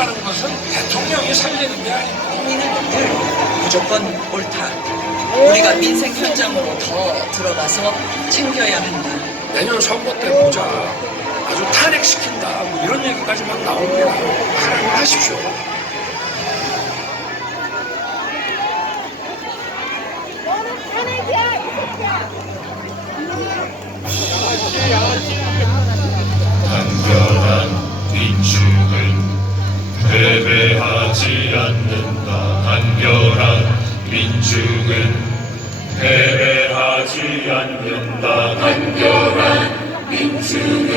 민주주의라는 것은 대통령이 살리는 게 아닙니다. 국민은 늘 무조건 옳다. 우리가 민생 현장으로 더 들어가서 챙겨야 한다. 내년 선거 때 보자. 아주 탄핵시킨다. 뭐 이런 얘기까지 막 나옵니다. 하라고 하십시오. 패배하지 않는다. 단결한 민중은 패배하지 않는다. 단결한 민중은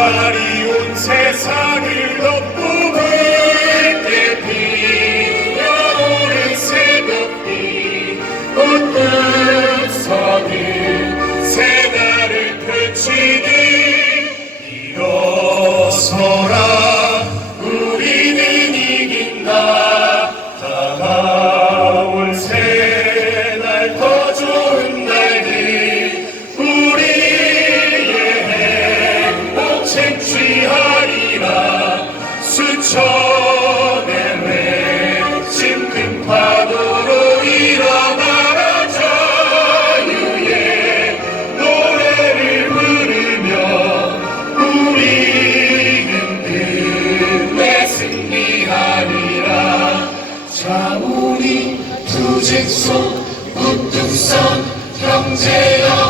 깃발이 온 세상을 덮고 속 웃든 선 형제여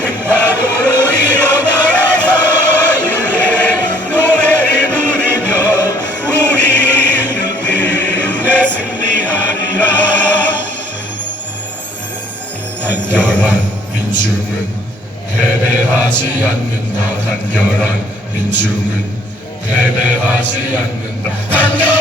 큰 파도로 일어나라 자유의 노래를 부르며 우리는 끝내 승리하리라 단결한 민중은 패배하지 않는다. 단결한 민중은 패배하지 않는다. 단결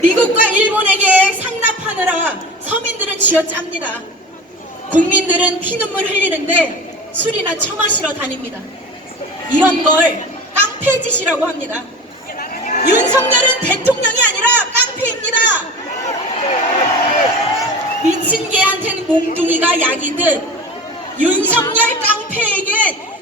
미국과 일본에게 상납하느라 서민들은 쥐어짭니다. 국민들은 피눈물 흘리는데 술이나 처마시러 다닙니다. 이런 걸 깡패짓이라고 합니다. 윤석열은 대통령이 아니라 깡패입니다. 미친 개한테는 몽둥이가 약이듯 윤석열 깡패에게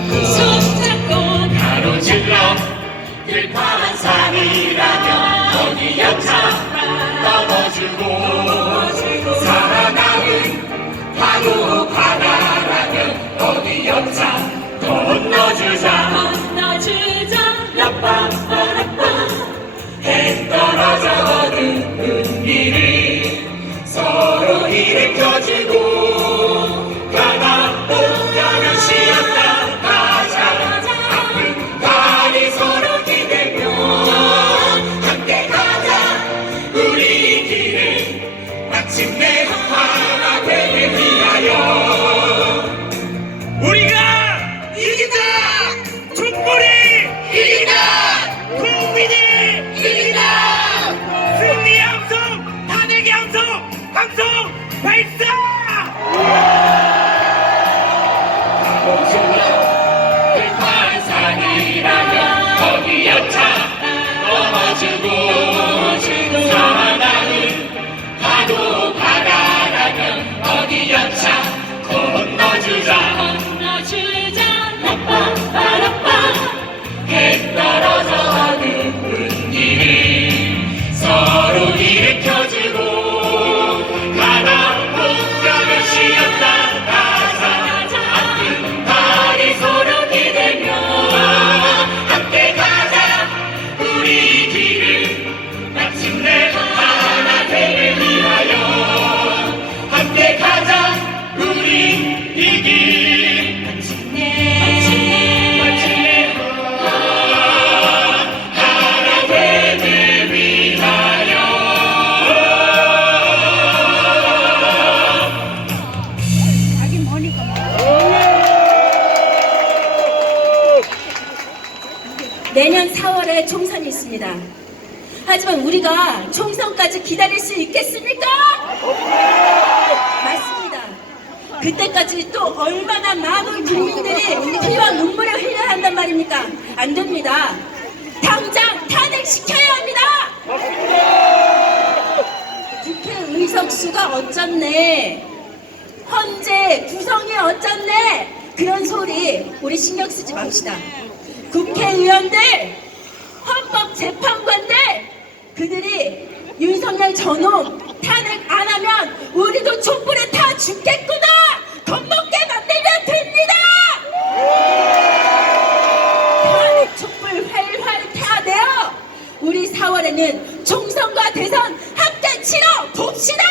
손잡고 가로질러 들파한 산이라면 어디였자 넘어지고 살아남은 파도 바다라면 어디였자 건너주자. 건너주자. 라빠빠라빠 해 떨어져 어두운 길을 서로 일으켜주고 총선이 있습니다. 하지만 우리가 총선까지 기다릴 수 있겠습니까? 맞습니다. 그때까지 또 얼마나 많은 국민들이 피와 눈물을 흘려야 한단 말입니까? 안 됩니다. 당장 탄핵시켜야 합니다. 국회 의석수가 어쩌네. 헌재 구성이 어쩌네. 그런 소리 우리 신경 쓰지 맙시다. 국회의원들, 재판관들, 그들이 윤석열 전후 탄핵 안 하면 우리도 촛불에 타 죽겠구나! 겁먹게 만들면 됩니다! 탄핵 촛불 활활 타야 돼요! 우리 4월에는 총선과 대선 함께 치러 봅시다!